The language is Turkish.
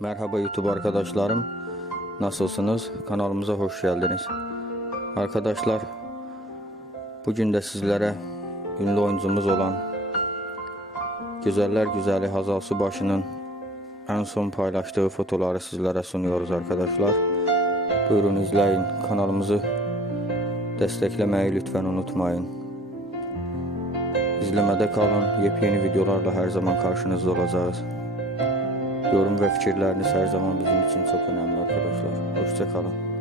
Merhaba YouTube arkadaşlarım. Nasılsınız? Kanalımıza hoş geldiniz. Arkadaşlar, bugün de sizlere ünlü oyuncumuz olan Güzeller Güzeli Hazal Subaşı'nın en son paylaştığı fotoları sizlere sunuyoruz arkadaşlar. Buyurun izleyin. Kanalımızı desteklemeyi lütfen unutmayın. İzlemede kalın. Yepyeni videolarla her zaman karşınızda olacağız. Yorum ve fikirleriniz her zaman bizim için çok önemli arkadaşlar. Hoşçakalın.